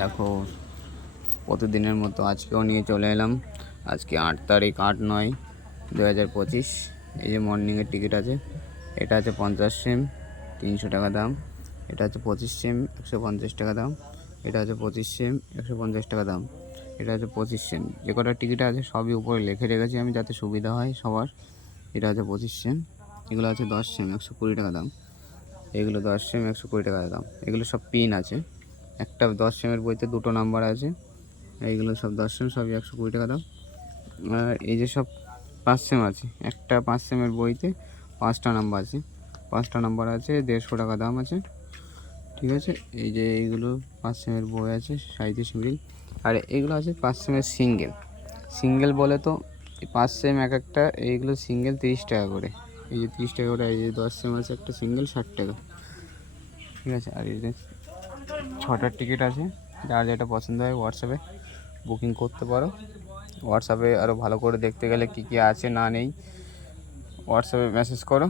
দেখো প্রতিদিনের মতো আজকেও নিয়ে চলে এলাম। আজকে 8 তারিখ 8/9/2025। এই যে মর্নিংয়ের টিকিট আছে, এটা আছে 50 সেম 300 টাকা দাম। এটা আছে 25 সেম 150 টাকা দাম। এটা আছে 25 সেম 150 টাকা দাম। এটা আছে 25 সেম। যে কটা টিকিট আছে সবই উপরে লিখে রেখেছি আমি, যাতে সুবিধা হয় সবার। এটা আছে 25 সেম। এগুলো আছে 10 সেম 120 টাকা দাম। এগুলো 10 সেম 120 টাকা দাম। এগুলো সব পিন আছে। একটা 10 সেমের বইতে 2টো নাম্বার আছে। এইগুলো সব 10 সেম, সবই 120 টাকা দাম। আর এই যে সব 5 সেম আছে, একটা 5 সেমের বইতে 5টা নাম্বার আছে। 5টা নাম্বার আছে, 150 টাকা দাম আছে। ঠিক আছে, এই যে এইগুলো 5 সেমের বই আছে 37 মিনিট। আর এইগুলো আছে 5 সেমের সিঙ্গেল বলে তো 5 সেম এক একটা। এইগুলো সিঙ্গেল 30 টাকা করে। এই যে 30 টাকা করে। এই যে 10 সেম আছে একটা সিঙ্গেল 60 টাকা। ঠিক আছে, আর এই যে 6টার টিকিট আছে। যার যেটা পছন্দ হয় হোয়াটসঅ্যাপে বুকিং করতে পারো। হোয়াটসঅ্যাপে আরও ভালো করে দেখতে গেলে কী কী আছে না নেই হোয়াটসঅ্যাপে মেসেজ করো।